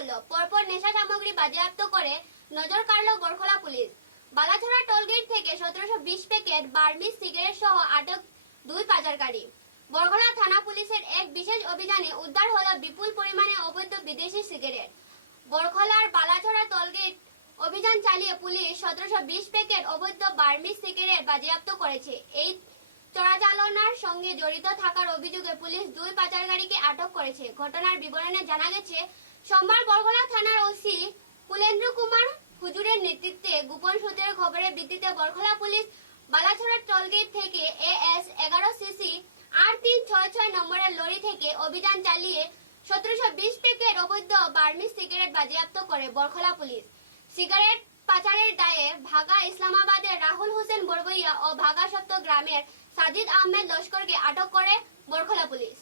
করল। পরপর নেশা সামগ্রী বাজেয়াপ্ত করে নজর কাড়ল বরখলা পুলিশ। বালাছড়া টোলগেট থেকে 1720 প্যাকেট বার্মিজ সিগারেট সহ আটক 2 পাচারকারী। বরখলা থানা পুলিশের এক বিশেষ অভিযানে উদ্ধার হলো বিপুল পরিমাণে অবৈধ বিদেশি সিগারেট। বরখলার বালাছড়া টোলগেট অভিযান চালিয়ে পুলিশ 1720 প্যাকেট অবৈধ বার্মিজ সিগারেট বাজেয়াপ্ত করেছে। এই চোরাচালানের সঙ্গে জড়িত থাকার অভিযোগে পুলিশ 2 পাচারকারীকে আটক করেছে। ঘটনার বিবরণে জানা গেছে, সোমবার বরখলা থানার ওসি কুলেন্দ্র কুমার হুজুরের নেতৃত্বে গোপন সূত্রের খবরের ভিত্তিতে বরখলা পুলিশ বালাছড়া টোলগেট থেকে AS 11cc 8366 নম্বরের লরি থেকে অভিযান চালিয়ে 1720 প্যাকেট অবৈধ বার্মিজ সিগারেট বাজেয়াপ্ত করে বরখলা পুলিশ। সিগারেট পাচারের দায়ে ভাগা ইসলামাবাদের রাহুল হোসেন বরবইয়া ও ভাগা সপ্ত গ্রামের সাজিদ আহমেদ লস্করকে আটক করে বরখলা পুলিশ।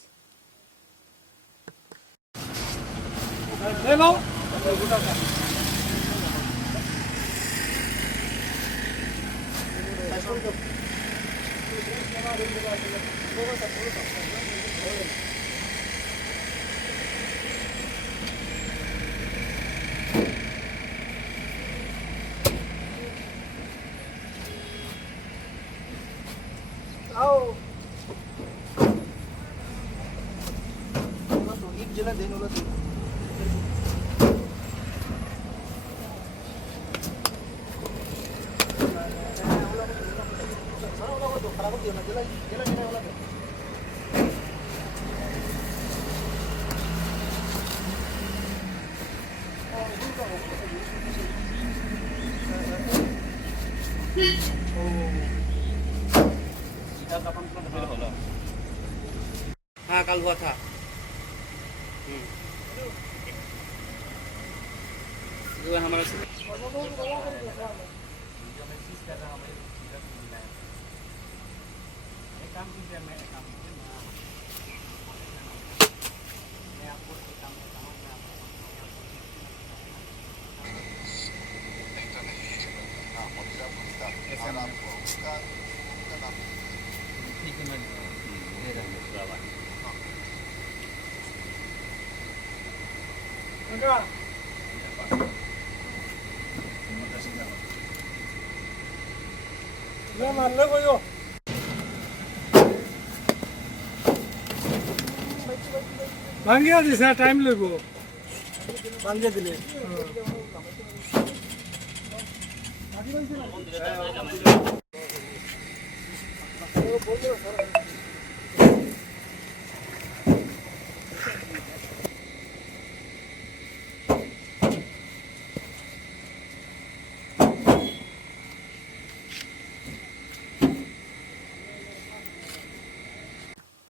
हाँ कल हुआ था। हमारा ভাঙিয়া দিছে, টাইম লইব ভাঙিয়ে দিলে। বললো